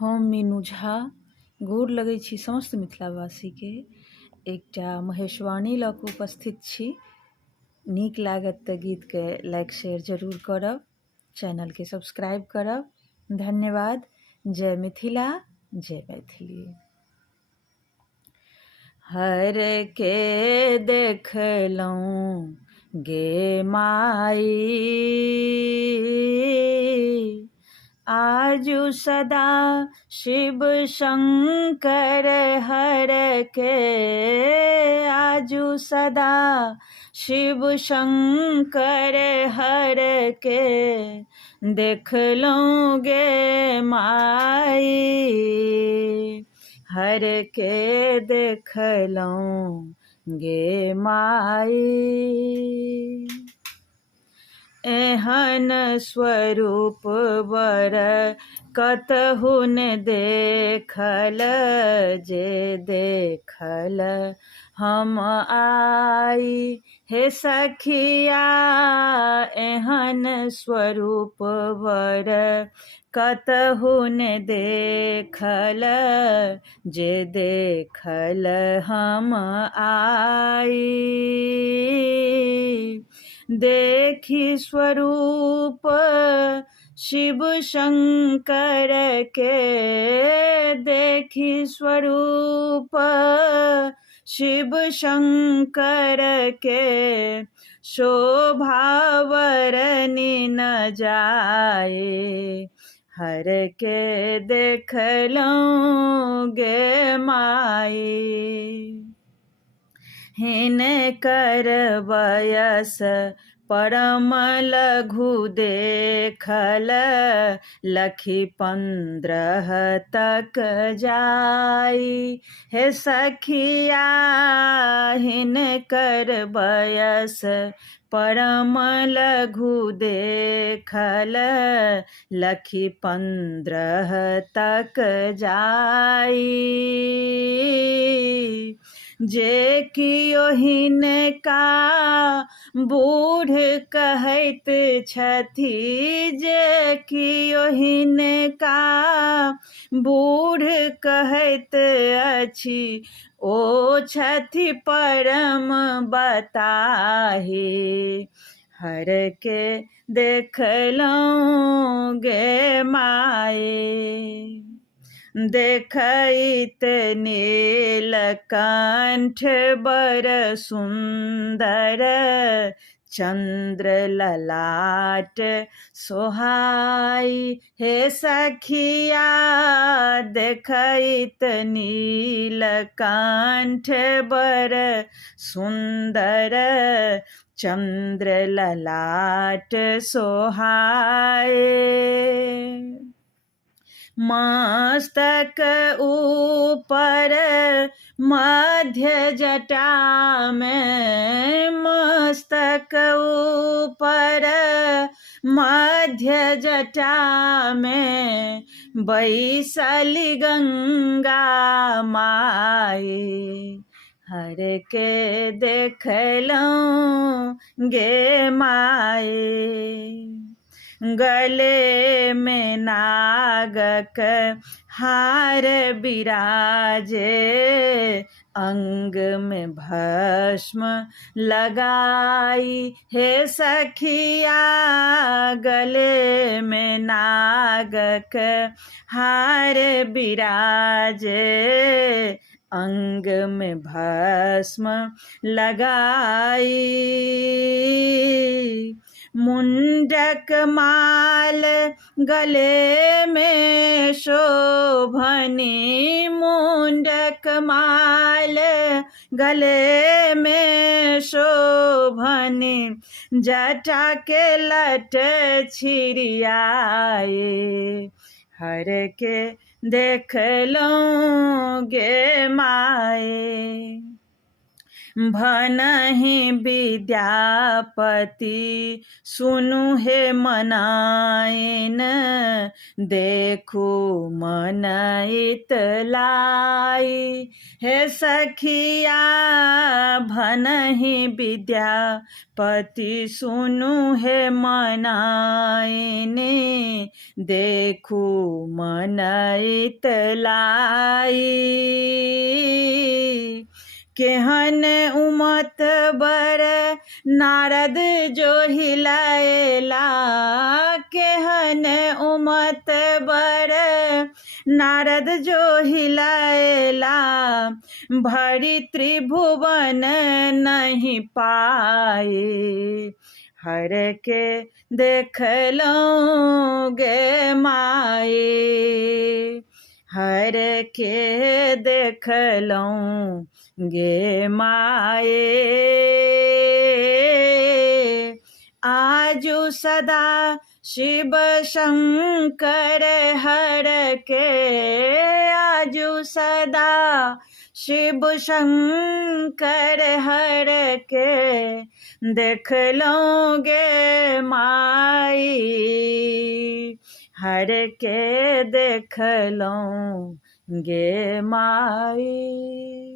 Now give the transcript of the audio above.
हम मीनू झा गोर लगै छी समस्त मिथिलावासीके। एकटा महेशवाणी लऽ कऽ उपस्थित छी। नीक लागत तऽ गीतके लाइक शेयर जरूर करब, चैनलके सब्सक्राइब करब। धन्यवाद। जय मिथिला, जय मैथिली। हर के देखलहुँ गे माई, आजु सदा शिव शंकर हर के, आजु सदा शिव शंकर हर के, देखलहुँ गे माई, हर के देखलहुँ गे माई। एहन स्वरूप बर कतहु न देखल, जे देखल हम आई। हे सखिया एहन स्वरूप बर कतहु न देखल, जे देखल हम आई। देखी स्वरूप शिव शंकर के, देखी स्वरूप शिव शंकर के, शोभा वर्णि न जाए, हर के देखलहुँ गे माई। हिनकर बयस परम लघु देखल, लखी 15 तक जाई। हे सखिया हिनकर बयस परम लघु देखल, लखी 15 तक जाई। जे कियो हिनका बूढ़ कहैत छथि, जे कियो हिनका बूढ़ कहैत अछि, ओ छथि परम बताही। हर के देखलहुँ गे माई, देखैत नीलकंठ बर सुंदर, चंद्र ललाट सोहाई। हे सखिया देखैत नीलकंठ बर सुंदर, चंद्र ललाट सोहाई। मस्तक ऊपर मध्य जटा में, मस्तक ऊपर मध्य जटा में, बैसली गंगा माई। हर के देखलहुँ गे माई। गले में नागक हार बिराजे, अंग में भस्म लगाई। हे सखिया गले में नागक हार बिराजे, अंग में भस्म लगाई। मुंडक माल गले में शोभनी, मुंडक माल गले में शोभनी, जटा के लट छिड़ियाए। हर के देखलहुँ गे माई। भनहि विद्यापति सुनु हे मनाइन, देखू मनइत लाई। हे सखिया भनहि विद्यापति सुनु हे मनाइने, देखू मनइत लाई। केहन उमत बर नारद जो हिलाएला, केहन उमत बर नारद जो हिलाएला, भरी त्रिभुवन नहीं पाए। हर के देखलौं गे माए, हर के देखलौं गे माए। आजु सदा शिव शंकर हर के, आजु सदा शिव शंकर हर के, देखलौं गे माई। हर के देखलौं गे माई।